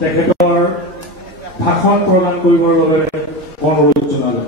তেখেতৰ ভাষণ প্ৰদান কৰিবৰ বাবে অনুৰোধ জনালোঁ।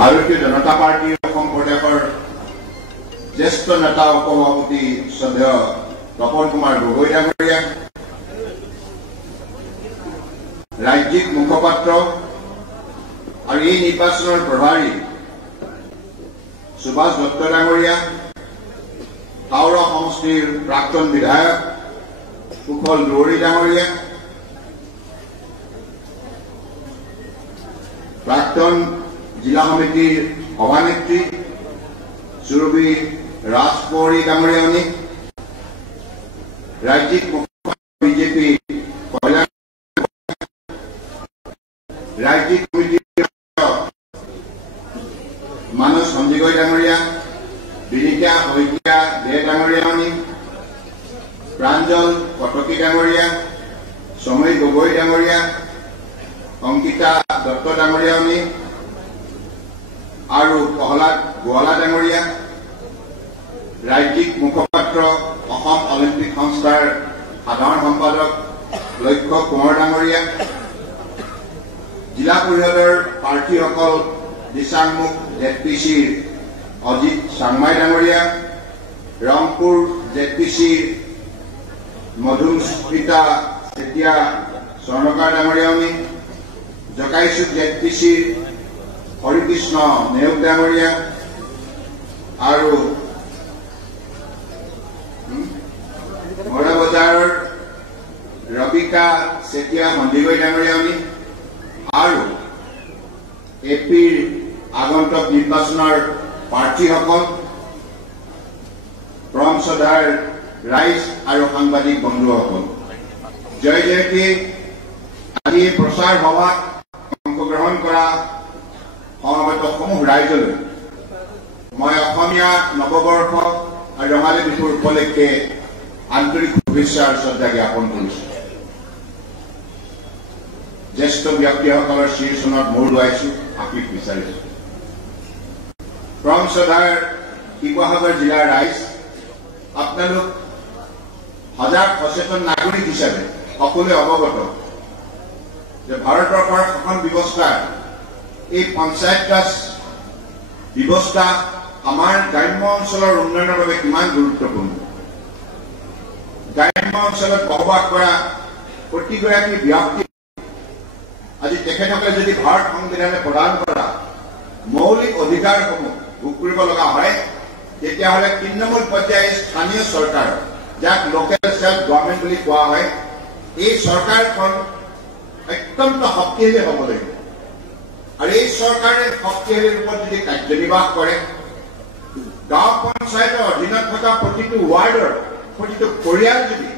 ভাৰতীয় জনতা পাৰ্টীৰ অসম প্ৰদেশৰ জ্যেষ্ঠ নেতা উপসভাপতি শ্ৰদ্ধেয় তপন কুমাৰ গগৈ ডাঙৰীয়া, ৰাজ্যিক মুখপাত্ৰ আৰু এই নিৰ্বাচনৰ প্ৰভাৰী সুভাষ দত্ত ডাঙৰীয়া, হাওৰা সমষ্টিৰ প্ৰাক্তন বিধায়ক কুশল দুৱৰী ডাঙৰীয়া, প্ৰাক্তন জিলা সমিতিৰ সভানেত্ৰী সুৰভি ৰাজপৌৰী ডাঙৰীয়ানী, ৰাজ্যিক মুখপাত্ৰ বিজেপি ৰাজ্যিক কমিটিৰ মানস সঞ্জীৱী ডাঙৰীয়া, বিনীতা শইকীয়া দে ডাঙৰীয়ানী, প্ৰাঞ্জল কটকী ডাঙৰীয়া, সমী গগৈ ডাঙৰীয়া, অংকিতা দত্ত ডাঙৰীয়ানী আৰু প্ৰহ্লাদ গোৱালা ডাঙৰীয়া, ৰাজ্যিক মুখপাত্ৰ অসম অলিম্পিক সংস্থাৰ সাধাৰণ সম্পাদক লক্ষ্য কোঁৱৰ ডাঙৰীয়া, জিলা পৰিষদৰ প্ৰাৰ্থীসকল দিচাংমুখ জেডপিচিৰ অজিত চাংমাই ডাঙৰীয়া, ৰংপুৰ জেডপিচিৰ মধুস্মিতা চেতিয়া স্বৰ্ণকাৰ ডাঙৰীয়ানী, জকাইচুক জেডপিচিৰ হৰিকৃষ্ণ নেওগ ডাঙৰীয়া আৰু মৰাবজাৰৰ ৰবিকা চেতিয়া সন্দিকৈ ডাঙৰীয়ানী আৰু এপিৰ আগন্তুক নিৰ্বাচনৰ প্ৰাৰ্থীসকল, পৰম শ্ৰদ্ধাৰ ৰাইজ আৰু সাংবাদিক বন্ধুসকল, জয় জয়ন্তী। আজি প্ৰচাৰ সভাত অংশগ্ৰহণ কৰা সমবেত সমূহ ৰাইজলৈ মই অসমীয়া নৱবৰ্ষ আৰু ৰঙালী বিহুৰ উপলক্ষে আন্তৰিক শুভেচ্ছা আৰু শ্ৰদ্ধা জ্ঞাপন কৰিছোঁ। জ্যেষ্ঠ ব্যক্তিসকলৰ শিৰচনত মূৰ দুৱাইছোঁ, আশীষ বিচাৰিছোঁ। পৰম শ্ৰদ্ধাৰ শিৱসাগৰ জিলাৰ ৰাইজ, আপোনালোক সজাগ সচেতন নাগৰিক হিচাপে সকলোৱে অৱগত যে ভাৰতবৰ্ষৰ শাসন ব্যৱস্থা এই পঞ্চায়ত ৰাজ ব্যৱস্থা আমাৰ গ্ৰাম্য অঞ্চলৰ উন্নয়নৰ বাবে কিমান গুৰুত্বপূৰ্ণ। গ্ৰাম্য অঞ্চলত বসবাস কৰা প্ৰতিগৰাকী ব্যক্তি আজি তেখেতসকলে যদি ভাৰত সংবিধানে প্ৰদান কৰা মৌলিক অধিকাৰসমূহ ভোগ কৰিব লগা হয়, তেতিয়াহ'লে তৃণমূল পৰ্যায়ে স্থানীয় চৰকাৰ, যাক লোকেল সেল্ফ গভৰ্ণমেণ্ট বুলি কোৱা হয়, এই চৰকাৰখন অত্যন্ত শক্তিশালী হ'ব লাগিব। আৰু এই চৰকাৰে শক্তিশালী ৰূপত যদি কাৰ্যনিৰ্বাহ কৰে, গাঁও পঞ্চায়তৰ অধীনত থকা প্ৰতিটো ৱাৰ্ডৰ প্ৰতিটো পৰিয়াল যদি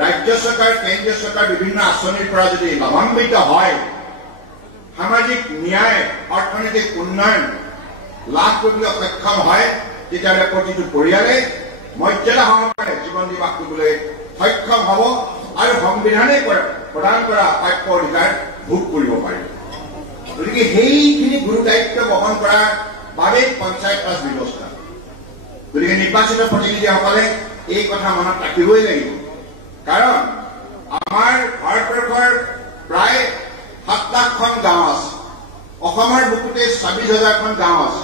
ৰাজ্য চৰকাৰ, কেন্দ্ৰীয় চৰকাৰ বিভিন্ন আঁচনিৰ পৰা যদি লাভান্বিত হয়, সামাজিক ন্যায়, অৰ্থনৈতিক উন্নয়ন লাভ কৰিবলৈ সক্ষম হয়, তেতিয়াহ'লে প্ৰতিটো পৰিয়ালে মৰ্যাদা সহকাৰে জীৱন নিৰ্বাহ কৰিবলৈ সক্ষম হ'ব আৰু সংবিধানে প্ৰদান কৰা প্ৰাপ্য অধিকাৰ ভোগ কৰিব পাৰিব। গতিকে সেইখিনি গুৰু দায়িত্ব বহন কৰাৰ বাবেই পঞ্চায়ত ৰাজ ব্যৱস্থা। গতিকে নিৰ্বাচিত প্ৰতিনিধিসকলে এই কথা মনত ৰাখিবই লাগিব। কাৰণ আমাৰ ভাৰতবৰ্ষৰ প্ৰায় 7 লাখখন গাঁও আছে। অসমৰ বুকুতে 26,000খন গাঁও আছে।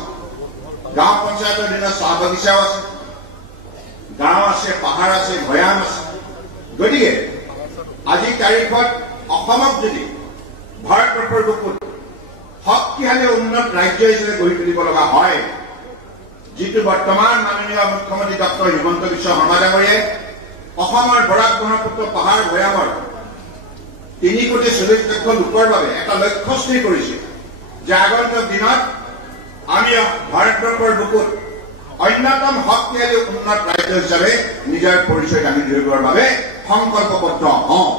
গাঁও পঞ্চায়তৰ দিনত চাহ বাগিচাও আছে, গাঁও আছে, পাহাৰ আছে, ভৈয়াম আছে। গতিকে আজিৰ তাৰিখত অসমক যদি ভাৰতবৰ্ষৰ বুকুত শক্তিশালী উন্নত ৰাজ্য হিচাপে গঢ়ি তুলিব লগা হয়, যিটো বৰ্তমান মাননীয় মুখ্যমন্ত্ৰী ডক্টৰ হিমন্ত বিশ্ব শৰ্মা ডাঙৰীয়াই অসমৰ বৰাক ব্ৰহ্মপুত্ৰ পাহাৰ ভৈয়ামৰ 3,40,00,000 লোকৰ বাবে এটা লক্ষ্য স্থিৰ কৰিছে যে আগন্তুক দিনত আমি ভাৰতবৰ্ষৰ বুকুত অন্যতম শক্তিশালী উন্নত ৰাজ্য হিচাপে নিজৰ পৰিচয় দাঙি ধৰিবৰ বাবে সংকল্পবদ্ধ হওঁ।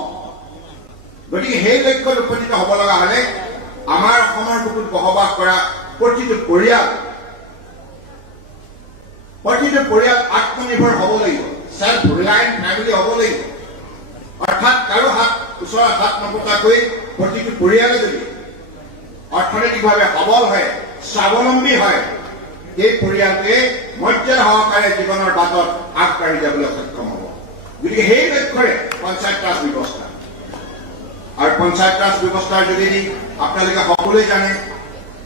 গতিকে সেই লক্ষ্যত উপনীত হ'ব লগা হ'লে আমাৰ অসমৰ বুকুত বসবাস কৰা প্ৰতিটো পৰিয়াল আত্মনিৰ্ভৰ হ'ব লাগিব, সেল্ফ ৰিলায়েণ্ট ফেমিলি হ'ব লাগিব। অৰ্থাৎ কাৰো ওচৰৰ হাত নপতাকৈ প্ৰতিটো পৰিয়ালে যদি অৰ্থনৈতিকভাৱে সবল হয়, স্বাৱলম্বী হয়, এই পৰিয়ালটোৱে মৰ্যাদা সহকাৰে জীৱনৰ বাটত আগবাঢ়ি যাবলৈ সক্ষম হ'ব। গতিকে সেই লক্ষ্যৰে পঞ্চায়ত ৰাজ ব্যৱস্থা। আৰু পঞ্চায়ত ৰাজ ব্যৱস্থাৰ যোগেদি আপোনালোকে সকলোৱে জানে,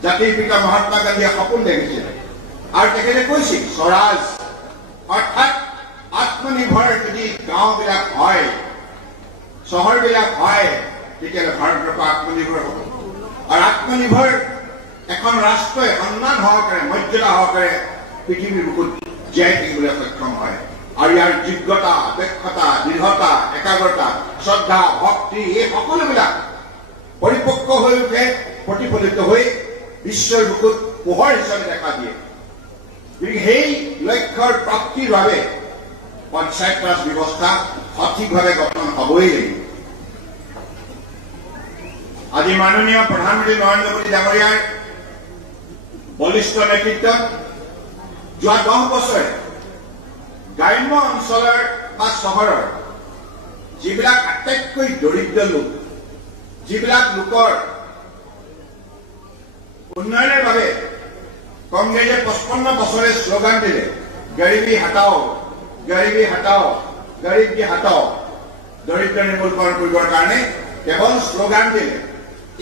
জাতিৰ পিতা মহাত্মা গান্ধীয়ে সপোন দেখিছিলে আৰু তেখেতে কৈছিল স্বৰাজ, অৰ্থাৎ আত্মনিৰ্ভৰ যদি গাঁওবিলাক হয়, চহৰবিলাক হয়, তেতিয়াহ'লে ভাৰতবৰ্ষ আত্মনিৰ্ভৰ হ'ব। আৰু আত্মনিৰ্ভৰ এখন ৰাষ্ট্ৰই সন্মান সহকাৰে, মৰ্যাদা সহকাৰে পৃথিৱীৰ বুকুত জীয়াই থাকিবলৈ সক্ষম হয়। আৰু ইয়াৰ যোগ্যতা, দক্ষতা, দৃঢ়তা, একাগ্ৰতা, শ্ৰদ্ধা, ভক্তি, এই সকলোবিলাক পৰিপক্ক হৈ উঠে, প্ৰতিফলিত হৈ বিশ্বৰ বুকুত পোহৰ হিচাপে দেখা দিয়ে। গতিকে সেই লক্ষ্যৰ প্ৰাপ্তিৰ বাবে পঞ্চায়ত ৰাজ ব্যৱস্থা সঠিকভাৱে গঠন হ'বই লাগিব। আজি মাননীয় প্ৰধানমন্ত্ৰী নৰেন্দ্ৰ মোদী ডাঙৰীয়াৰ বলিষ্ঠ নেতৃত্বত যোৱা 10 বছৰে গ্ৰাম্য অঞ্চলৰ বা চহৰৰ যিবিলাক আটাইতকৈ দৰিদ্ৰ লোক, যিবিলাক লোকৰ উন্নয়নৰ বাবে কংগ্ৰেছে 55 বছৰে শ্লোগান দিলে, গৰিবী হটাও, গৰিবী হটাও, গৰিব কি হটাও, দৰিদ্ৰ নিৰ্মূলকৰণ কৰিবৰ কাৰণে কেৱল শ্লোগান দিলে।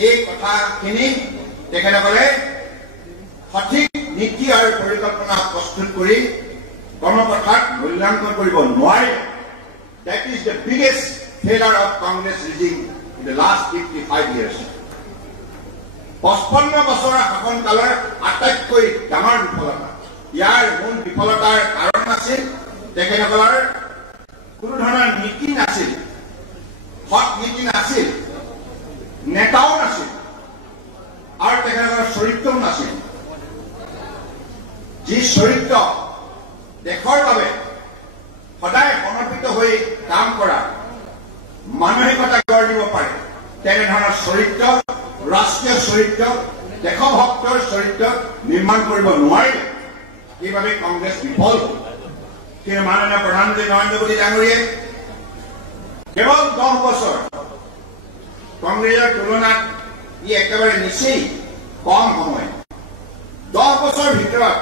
এই কথাখিনি তেখেতসকলে সঠিক নীতি আৰু পৰিকল্পনা প্ৰস্তুত কৰি কৰ্মপথাৰত মূল্যাংকন কৰিব নোৱাৰে। That is the biggest failure of Congress regime in the last 55 years. 55 বছৰৰ শাসনকালৰ আটাইতকৈ ডাঙৰ বিফলতা। ইয়াৰ মূল বিফলতাৰ কাৰণ আছিল তেখেতসকলৰ কোনো ধৰণৰ নীতি নাছিল, সৎ নীতি নাছিল, নেতাও নাছিল আৰু তেখেতসকলৰ চৰিত্ৰও নাছিল। যি চৰিত্ৰ দেশৰ বাবে সদায় সমৰ্পিত হৈ কাম কৰা, মানসিকতা গঢ় দিব পাৰে, তেনেধৰণৰ চৰিত্ৰ, ৰাষ্ট্ৰীয় চৰিত্ৰ, দেশভক্তৰ চৰিত্ৰ নিৰ্মাণ কৰিব নোৱাৰিলে সেইভাবে কংগ্ৰেস বিফল হল। কিন্তু মাননীয় প্ৰধানমন্ত্ৰী নৰেন্দ্ৰ মোদী ডাঙৰীয়াই কেৱল 10 বছৰ কংগ্ৰেছৰ তুলনাত ই একেবাৰে নিচেই কম সময় 10 বছৰ ভিতৰত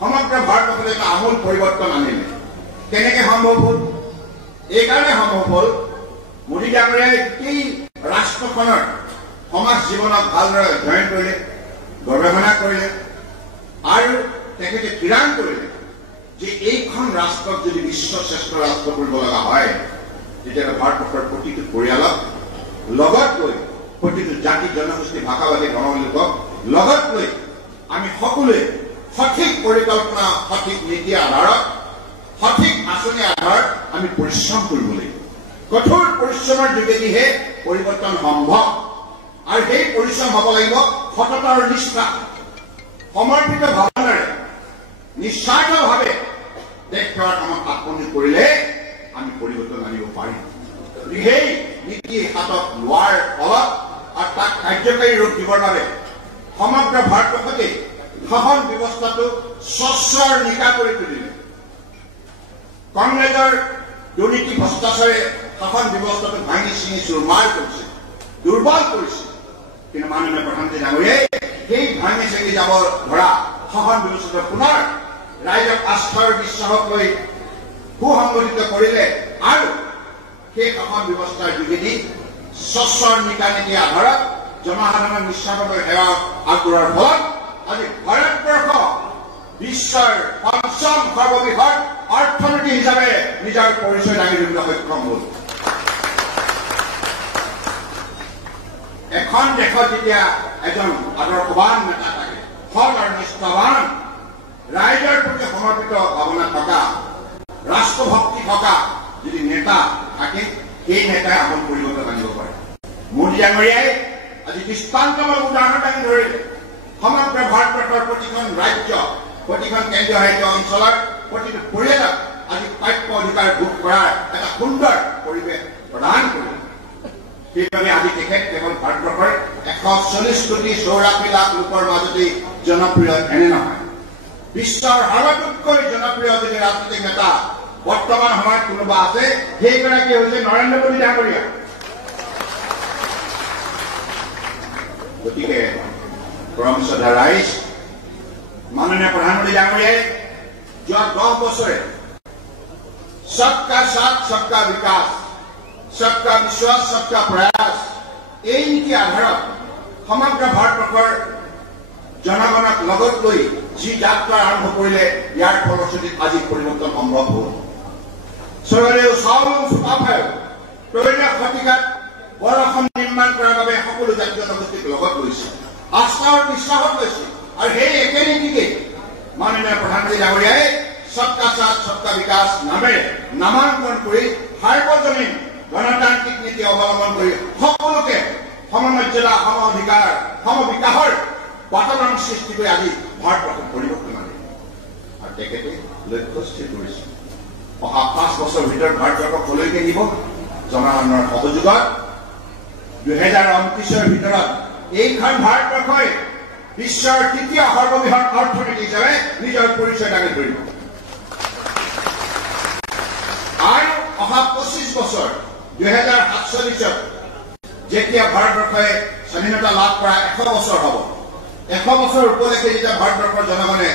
সমগ্ৰ ভাৰতবৰ্ষত এটা আমূল পৰিৱৰ্তন আনিলে। কেনেকে সম্ভৱ হল? এইকাৰণে সম্ভৱ হল মোদী ডাঙৰীয়াই গোটেই ৰাষ্ট্ৰখনৰ সমাজ জীৱনক ভালদৰে অধ্যয়ন কৰিলে, গৱেষণা কৰিলে আৰু তেখেতে ঠিৰাং কৰিলে যে এইখন ৰাষ্ট্ৰক যদি বিশ্ব শ্ৰেষ্ঠ ৰাষ্ট্ৰ কৰিব লগা হয় তেতিয়াহ'লে ভাৰতবৰ্ষৰ প্ৰতিটো পৰিয়ালক লগত লৈ, প্ৰতিটো জাতি জনগোষ্ঠী ভাষাভাষী ধৰ্মাৱলম্বীক লগত লৈ আমি সকলোৱে সঠিক পৰিকল্পনা, সঠিক নীতিৰ আধাৰত, সঠিক আঁচনিৰ আধাৰত আমি পৰিশ্ৰম কৰিব লাগিব। কঠোৰ পৰিশ্ৰমৰ যোগেদিহে পৰিৱৰ্তন সম্ভৱ আৰু সেই পৰিশ্ৰম হ'ব লাগিব সততা আৰু নিষ্ঠা, সমৰ্পিত ভাৱনাৰে নিস্বাৰ্থভাৱে দেশ সেৱাৰ কামত আত্মনিয়োগ কৰিলে আমি পৰিৱৰ্তন আনিব পাৰিম। সেই নীতি হাতত লোৱাৰ ফলত আৰু তাক কাৰ্যকাৰী ৰূপ দিবৰ বাবে সমগ্ৰ ভাৰতবৰ্ষতে শাসন ব্যৱস্থাটো স্বচ্ছৰ নিকা কৰি তুলিলে। কংগ্ৰেছৰ দুৰ্নীতি ভ্ৰষ্টাচাৰে শাসন ব্যৱস্থাটো ভাঙি চিঙি চুৰমাৰ কৰিছে, দুৰ্বল কৰিছে। কিন্তু মাননীয় প্ৰধানমন্ত্ৰী ডাঙৰীয়াই সেই ভাঙি চিঙি যাব ধৰা শাসন ব্যৱস্থাটো পুনৰ ৰাইজক আস্থাৰ বিশ্বাসক লৈ সুসংগঠিত কৰিলে আৰু সেই শাসন ব্যৱস্থাৰ যোগেদি স্বচ্ছৰ নিকা নীতিৰ আধাৰত জনসাধাৰণৰ নিষ্ঠাভাৱে সেৱা আগবঢ়োৱাৰ ফলত আজি ভাৰতবৰ্ষ বিশ্বৰ ৫ম সৰ্ববৃহৎ অৰ্থনীতি হিচাপে নিজৰ পৰিচয় দাঙি দিবলৈ সক্ষম হল। এখন দেশত যেতিয়া এজন আদৰ্শৱান নেতা থাকে, সৎ আৰু নিষ্ঠাৱান, ৰাইজৰ প্ৰতি সমৰ্পিত ভাৱনা থকা, ৰাষ্ট্ৰভক্তি থকা যদি নেতা থাকে, সেই নেতাই আমূল পৰিৱৰ্তন আনিব পাৰে। মোদী ডাঙৰীয়াই আজি দৃষ্টান্তমূলক উদাহৰণ দাঙি ধৰিলে। সমগ্ৰ ভাৰতবৰ্ষৰ প্ৰতিখন ৰাজ্য, প্ৰতিখন কেন্দ্ৰীয় শাসিত অঞ্চলৰ প্ৰতিটো পৰিয়ালক আজি প্ৰাপ্য অধিকাৰ ভোগ কৰাৰ এটা সুন্দৰ পৰিৱেশ প্ৰদান কৰিলে। সেইবাবে আজি তেখেত কেৱল ভাৰতবৰ্ষৰ 140 কোটি 84 লাখ লোকৰ মাজতেই জনপ্ৰিয় এনে নহয়, বিশ্বৰ সৰ্বাধিককৈ জনপ্ৰিয় যদি ৰাজনৈতিক নেতা বৰ্তমান সময়ত কোনোবা আছে সেইগৰাকী হৈছে নৰেন্দ্ৰ মোদী ডাঙৰীয়া। গতিকে পৰম শ্ৰদ্ধা ৰাইজ, মাননীয় প্ৰধানমন্ত্ৰী ডাঙৰীয়াই যোৱা 10 বছৰে সবকা সাথ সবকা বিকাশ, সবকা বিশ্বাস সবকা প্ৰয়াস এই নীতিৰ আধাৰত সমগ্ৰ ভাৰতবৰ্ষৰ জনগণক লগত লৈ যি যাত্ৰা আৰম্ভ কৰিলে, ইয়াৰ ফলশ্ৰুতিত আজি পৰিৱৰ্তন সম্ভৱ হল। স্বৰ্গদেউ চাওলুং চুকাফাই ত্ৰয়োদশ শতিকাত বৰ অসম নিৰ্মাণ কৰাৰ বাবে সকলো জাতি জনগোষ্ঠীক লগত লৈছে, আস্থা আৰু বিশ্বাসত লৈছে। আৰু সেই একে নীতিকেই মাননীয় প্ৰধানমন্ত্ৰী ডাঙৰীয়াই সবকা সাথ সবকা বিকাশ নামেৰে নামাংকন কৰি সাৰ্বজনীন গণতান্ত্ৰিক নীতি অৱলম্বন কৰি সকলোকে সমমৰ্যাদা, সম অধিকাৰ, সম বিকাশৰ বাতাবৰণ সৃষ্টি কৰি আজি ভাৰতবৰ্ষত পৰিৱৰ্তন আনিলে। আৰু তেখেতে লক্ষ্য স্থিৰ কৰিছে অহা 5 বছৰৰ ভিতৰত ভাৰতবৰ্ষক কলৈকে নিব, জনসাধাৰণৰ সহযোগত 2029 ভিতৰত এইখন ভাৰতবৰ্ষই বিশ্বৰ 3য় সৰ্ববৃহৎ অৰ্থনীতি হিচাপে নিজৰ পৰিচয় দাঙি ধৰিব। আৰু অহা 25 বছৰ 2047 যেতিয়া ভাৰতবৰ্ষই স্বাধীনতা লাভ কৰা 100 বছৰ হ'ব, 100 বছৰ উপলক্ষে যেতিয়া ভাৰতবৰ্ষৰ জনগণে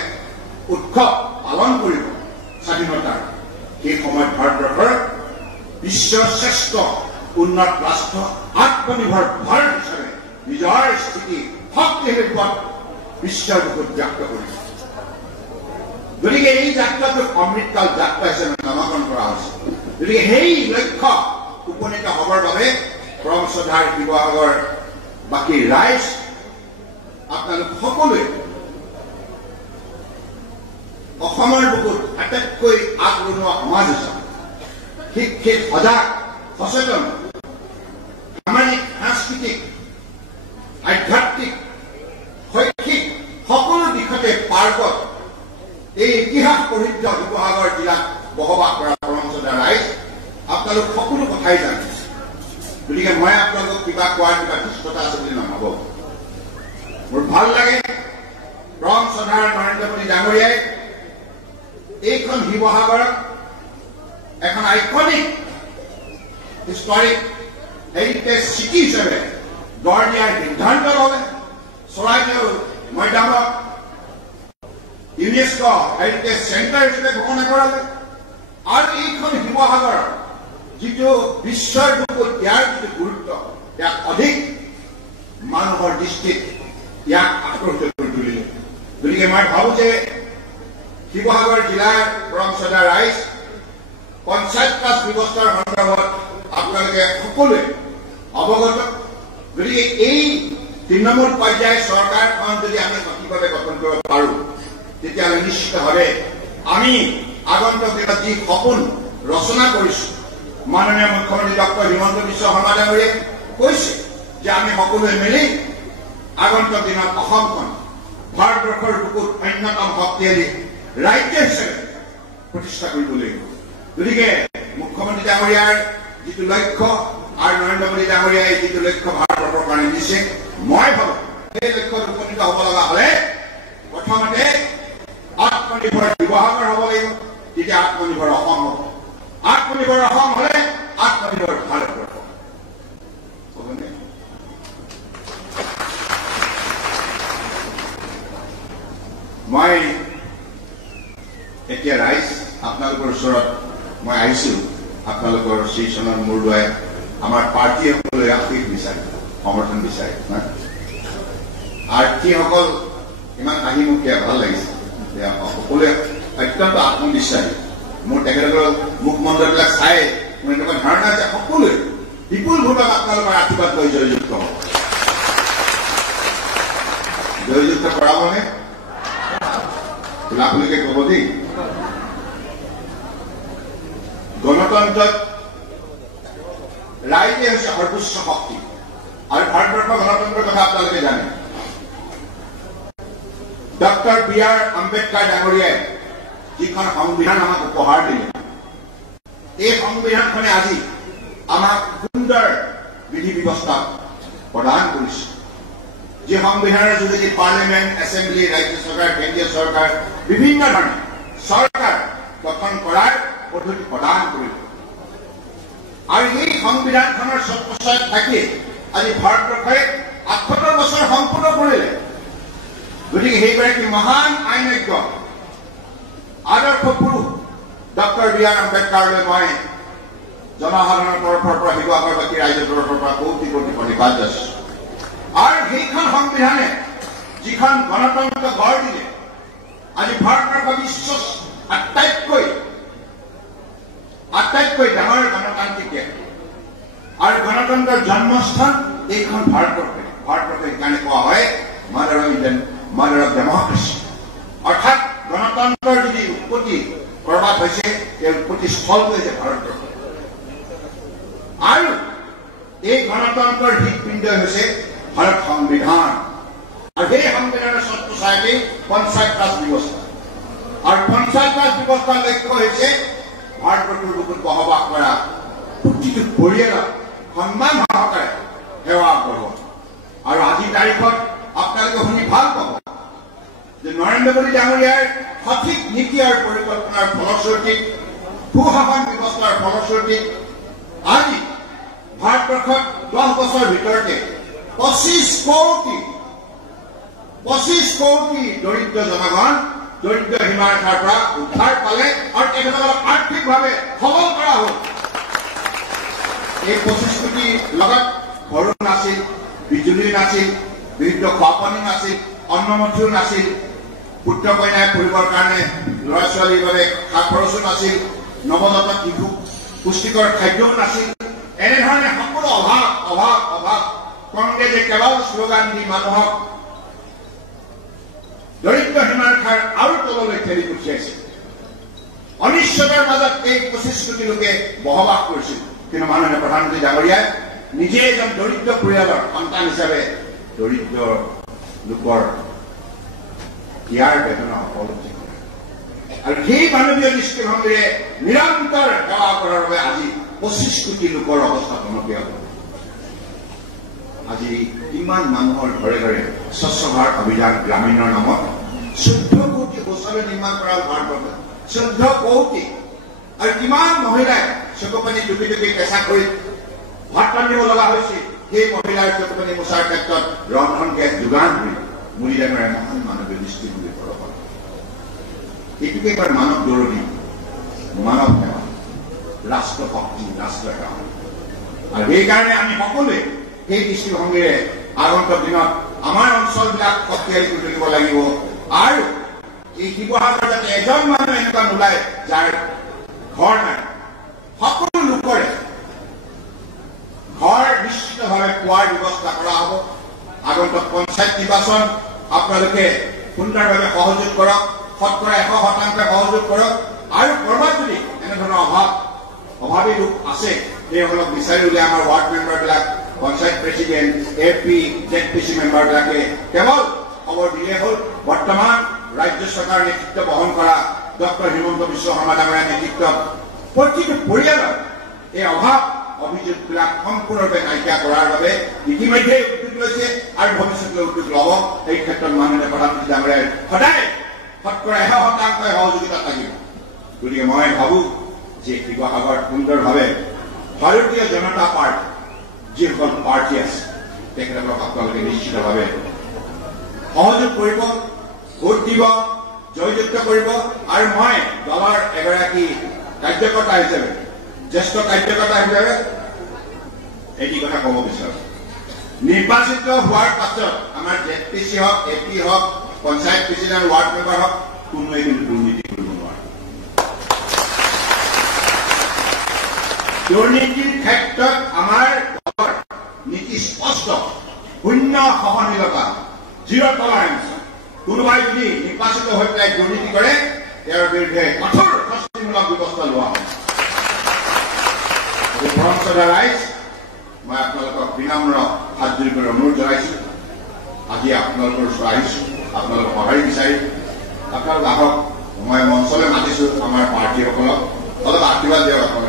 উৎসৱ পালন কৰিব স্বাধীনতাৰ, সেই সময়ত ভাৰতবৰ্ষৰ বিশ্বৰ শ্ৰেষ্ঠ উন্নত ৰাষ্ট্ৰ, আত্মনিৰ্ভৰ ভাৰত হিচাপে নিজৰ স্থিতি শক্তিশালী ৰূপত বিশ্বৰ বুকুত ব্যক্ত কৰিছে। গতিকে এই যাত্ৰাটোক অমৃতকাল যাত্ৰা হিচাপে নামাকৰণ কৰা হৈছে। গতিকে সেই লক্ষ্য উপনীত হ'বৰ বাবে পৰম শ্ৰদ্ধাৰ শিৱসাগৰ বাকী ৰাইজ, আপোনালোক সকলোৱে অসমৰ বুকুত আটাইতকৈ আগৰণুৱা সমাজ হিচাপে শিক্ষিত, সজাগ, সচেতন, সামাজিক, সাংস্কৃতিক, আধ্যাত্মিক, শৈক্ষিক সকলো দিশতে পাৰ্গত এই ইতিহাস প্ৰসিদ্ধ শিৱসাগৰ জিলাত বসবাস কৰা পৰম শ্ৰদ্ধা ৰাইজ, আপোনালোক সকলো কথাই জানে। গতিকে মই আপোনালোকক কিবা কোৱাৰ কিবা ধৃষ্টতা আছে বুলি নাভাবো। মোৰ ভাল লাগে পৰম শ্ৰদ্ধাৰ নৰেন্দ্ৰ মোদী ডাঙৰীয়াই এইখন শিৱসাগৰত এখন আইকনিক হিষ্টৰিক হেৰিটেজ চিটি হিচাপে গঢ় দিয়াৰ সিদ্ধান্ত ল'লে। চৰাইদেউ মৈদামক ইউনেস্কো হেৰিটেজ চেণ্টাৰ হিচাপে ঘোষণা কৰালে। আৰু এইখন শিৱসাগৰৰ যিটো বিশ্বৰ বুকুত ইয়াৰ যিটো গুৰুত্ব, ইয়াক অধিক মানুহৰ দৃষ্টিত ইয়াক আকৰ্ষিত কৰি তুলিলে। গতিকে মই ভাবো যে শিৱসাগৰ জিলাৰ পৰমশ্ৰদ্ধা ৰাইজ, পঞ্চায়ত ৰাজ ব্যৱস্থাৰ সন্দৰ্ভত আপোনালোকে সকলোৱে অৱগত। গতিকে এই তৃণমূল পৰ্যায়ৰ চৰকাৰখন যদি আমি সঠিকভাৱে গঠন কৰিব পাৰোঁ, তেতিয়াহ'লে নিশ্চিতভাৱে আমি আগন্তুক দিনত যি সপোন ৰচনা কৰিছো, মাননীয় মুখ্যমন্ত্ৰী ডক্টৰ হিমন্ত বিশ্ব শৰ্মা ডাঙৰীয়াই কৈছে যে আমি সকলোৱে মিলি আগন্তুক দিনত অসমখন ভাৰতবৰ্ষৰ বুকুত অন্যতম শক্তিশালী ৰাজ্য হিচাপে প্ৰতিষ্ঠা কৰিব লাগিব। গতিকে মুখ্যমন্ত্ৰী ডাঙৰীয়াৰ যিটো লক্ষ্য আৰু নৰেন্দ্ৰ মোদী ডাঙৰীয়াই যিটো লক্ষ্য ভাৰতবৰ্ষৰ কাৰণে দিছে, মই ভাবো সেই লক্ষ্যত উপনীত হ'ব লগা হ'লে প্ৰথমতে আত্মনিৰ্ভৰ শিৱসাগৰ হ'ব লাগিব, তেতিয়া আত্মনিৰ্ভৰ অসম হ'ব। আত্মনিৰ্ভৰ অসম হ'লে আত্মনিৰ্ভৰ ভাৰতবৰ্ষ। মই এতিয়া ৰাইজ আপোনালোকৰ ওচৰত মই আহিছো, আপোনালোকৰ শ্ৰীচৰণৰ মূৰ দুৱাই আমাৰ প্ৰাৰ্থীসকলে আশীষ বিচাৰে, সমৰ্থন বিচাৰে। প্ৰাৰ্থীসকল ইমান হাঁহিমুখীয়া, ভাল লাগিছে। সকলোৱে অত্যন্ত আত্মবিশ্বাসী। মোৰ তেখেতসকলৰ মুখমণ্ডলবিলাক চাই মোৰ এনেকুৱা ধাৰণা আছে সকলোৱে বিপুল ভোটত আপোনালোকৰ আশীৰ্বাদ লৈ জয়যুক্ত হ'ব। জয়যুক্ত কৰাবনে? খোলাখুলিকে ক'ব দেই। গণতন্ত্ৰত ৰাইজে হৈছে সৰ্বোচ্চ শক্তি, আৰু ভাৰতবৰ্ষৰ গণতন্ত্ৰৰ কথা আপোনালোকে জানে। Doctor BR. আম্বেদকাৰ ডাঙৰীয়াই যিখন সংবিধান আমাক উপহাৰ দিলে, এই সংবিধানখনে আজি আমাক সুন্দৰ বিধি ব্যৱস্থা প্ৰদান কৰিছে। যি সংবিধানৰ যোগেদি পাৰ্লিমেণ্ট, এছেম্বলি, ৰাজ্য চৰকাৰ, কেন্দ্ৰীয় চৰকাৰ বিভিন্ন ধৰণে চৰকাৰ গঠন কৰাৰ পদ্ধতি প্ৰদান কৰিলে। আৰু এই সংবিধানখনৰ ছত্ৰছায়াত থাকি আজি ভাৰতবৰ্ষই ৭৮ বছৰ সম্পূৰ্ণ কৰিলে। গতিকে সেইগৰাকী মহান আইনজ্ঞ আদৰ্শ পুৰুষ ডক্টৰ বি.আৰ. আম্বেদকাৰলৈ মই জনসাধাৰণৰ তৰফৰ পৰা, শিৱসাগৰবাসী ৰাইজৰ তৰফৰ পৰা কোটি কোটি প্ৰণিপাত যাচিছো। আৰু সেইখন সংবিধানে যিখন গণতন্ত্ৰ গঢ় দিলে, আজি ভাৰতবৰ্ষ বিশ্বৰ আটাইতকৈ ডাঙৰ গণতান্ত্ৰিক দেশ, আৰু গণতন্ত্ৰৰ জন্মস্থান এইখন ভাৰতবৰ্ষে। ভাৰতবৰ্ষে সেইকাৰণে কোৱা হয় মাদাৰ অফ ডেমক্ৰেচি। অৰ্থাৎ গণতন্ত্ৰৰ যদি উৎপত্তি কৰবাত হৈছে, এই উৎপত্তি স্থলটো হৈছে ভাৰতবৰ্ষ। আৰু এই গণতন্ত্ৰৰ হৃদপিণ্ড হৈছে ভাৰত সংবিধান। আৰু সেই সংবিধানৰ ছত্ৰছায়াতেই পঞ্চায়ত ৰাজ ব্যৱস্থা। আৰু পঞ্চায়ত ৰাজ ব্যৱস্থাৰ লক্ষ্য হৈছে ভাৰতবৰ্ষৰ বুকুত বসবাস কৰা প্ৰতিটো পৰিয়ালক সন্মান সহকাৰে সেৱা আগবঢ়োৱা। আৰু আজিৰ তাৰিখত আপোনালোকে শুনি ভাল পাব যে নৰেন্দ্ৰ মোদী ডাঙৰীয়াৰ সঠিক নীতি আৰু পৰিকল্পনাৰ ফলশ্ৰুতিত, সুশাসন ব্যৱস্থাৰ ফলশ্ৰুতিত আজি ভাৰতবৰ্ষত 10 বছৰৰ ভিতৰতে 25 কোটি দৰিদ্ৰ জনগণ দৰিদ্ৰ সীমাৰেখাৰ পৰা উদ্ধাৰ পালে, আৰু তেখেতসকলক আৰ্থিকভাৱে সবল কৰা হ'ল। এই 25 কোটিৰ লগত ঘৰো নাছিল, বিজুলী নাছিল, বিশুদ্ধ খোৱাপানী নাছিল, অন্নমন্ত্ৰীও নাছিল, পুত্ৰ কন্যাই পঢ়িবৰ কাৰণে ল'ৰা ছোৱালীৰ বাবে খৰচো নাছিল, নৱজাতক শিশু পুষ্টিকৰ খাদ্যও নাছিল। এনেধৰণে সকলো অভাৱ অভাৱ অভাৱ। কংগ্ৰেছে কেৱল শ্লোগান দি মানুহক দৰিদ্ৰ সীমাৰেখাৰ আৰু তললৈ ঠেলি পঠিয়াইছিল। অনিশ্চয়তাৰ মাজত এই 25 কোটি লোকে বসবাস কৰিছিল। কিন্তু মাননীয় প্ৰধানমন্ত্ৰী ডাঙৰীয়াই নিজে এজন দৰিদ্ৰ পৰিয়ালৰ সন্তান হিচাপে দৰিদ্ৰ লোকৰ ইয়াৰ বেদনা উপলব্ধি কৰে। আৰু সেই মানৱীয় দৃষ্টিভংগীৰে নিৰন্তৰ সেৱা কৰাৰ বাবে আজি 25 কোটি লোকৰ অৱস্থা টনকীয়া হ'ল। আজি কিমান মানুহৰ ঘৰে ঘৰে স্বচ্ছ ভাৰত অভিযান গ্ৰামীণৰ নামত 14 কোটি শৌচালয় নিৰ্মাণ কৰা ভাৰতবৰ্ষত 14 কোটি আৰু কিমান মহিলাই চকুপানী টুপি টুপি কেঁচা খৰিত ভাত ৰান্ধিব লগা হৈছিল সেই মহিলাৰ চকুপানী মোচাৰ ক্ষেত্ৰত ৰন্ধন গেছ যোগান ধৰি মুৰিডাঙৰ মহান মানৱীয় দৃষ্টিভংগী প্ৰদৰ্শন এইটোকে কয় মানৱ দৰদী মানৱ সেৱা ৰাষ্ট্ৰ শক্তি ৰাষ্ট্ৰ সেৱা আৰু সেইকাৰণে আমি সকলোৱে সেই দৃষ্টিভংগীৰে আগন্তুক দিনত আমাৰ অঞ্চলবিলাক শক্তিশালী কৰি তুলিব লাগিব আৰু এই শিৱসাগৰ যাতে এজন মানুহ এনেকুৱা নোলায় যাৰ ঘৰ নাই সকলো লোকৰে ঘৰ নিশ্চিতভাৱে পোৱাৰ ব্যৱস্থা কৰা হ'ব আগন্তুক পঞ্চায়ত নিৰ্বাচন আপোনালোকে সুন্দৰভাৱে সহযোগ কৰক শতকৰা 100% সহযোগ কৰক আৰু কৰবাত যদি এনেধৰণৰ অভাৱী লোক আছে সেইসকলক বিচাৰি উলিয়াই আমাৰ ৱাৰ্ড মেম্বাৰবিলাক পঞ্চায়ত প্ৰেচিডেণ্ট এপি জেডপিচি মেম্বাৰবিলাকে কেৱল খবৰ দিলে হ'ল বৰ্তমান ৰাজ্য চৰকাৰৰ নেতৃত্ব বহন কৰা ডক্টৰ হিমন্ত বিশ্ব শৰ্মা ডাঙৰীয়াৰ নেতৃত্বত প্ৰতিটো পৰিয়ালৰ এই অভাৱ অভিযোগবিলাক সম্পূৰ্ণৰূপে নাইকিয়া কৰাৰ বাবে ইতিমধ্যে উদ্যোগ লৈছে আৰু ভৱিষ্যতলৈ উদ্যোগ ল'ব এই ক্ষেত্ৰত মাননীয় প্ৰধানমন্ত্ৰী ডাঙৰীয়াই সদায় শতকৰা 100% সহযোগিতা থাকিব গতিকে মই ভাবোঁ যে শিৱসাগৰত সুন্দৰভাৱে ভাৰতীয় জনতা পাৰ্টি যিসকল পাৰ্টি আছে তেখেতসকলক আপোনালোকে নিশ্চিতভাৱে সহযোগ কৰিব ভোট দিব জয়যুক্ত কৰিব আৰু মই দলৰ এগৰাকী কাৰ্যকৰ্তা হিচাপে জ্যেষ্ঠ কাৰ্যকৰ্তা হিচাপে এটি কথা ক'ব বিচাৰোঁ নিৰ্বাচিত হোৱাৰ পাছত আমাৰ জেডপিচি হওক এপি হওক পঞ্চায়ত প্ৰেচিডেণ্ট ৱাৰ্ড মেম্বাৰ হওক কোনোৱে কিন্তু দুৰ্নীতি কৰিব নোৱাৰে দুৰ্নীতিৰ ক্ষেত্ৰত আমাৰ দলৰ নীতি স্পষ্ট শূন্য সহনশীলতা জিৰ' টলাৰেঞ্চ কোনোবাই যদি নিৰ্বাচিত হৈ পেলাই দুৰ্নীতি কৰে তেওঁৰ বিৰুদ্ধে কঠোৰ শাস্তিমূলক ব্যৱস্থা লোৱা হয় ৰাইজ মই আপোনালোকক বিনম্ৰ হাত জোৰি কৰি অনুৰোধ জনাইছো আজি আপোনালোকৰ ওচৰত আহিছো আপোনালোকক সঁহাৰি বিচাৰি আপোনালোক আহক মই মঞ্চলৈ মাতিছো আমাৰ প্ৰাৰ্থীসকলক অলপ আশীৰ্বাদ দিয়ক আপোনালোকে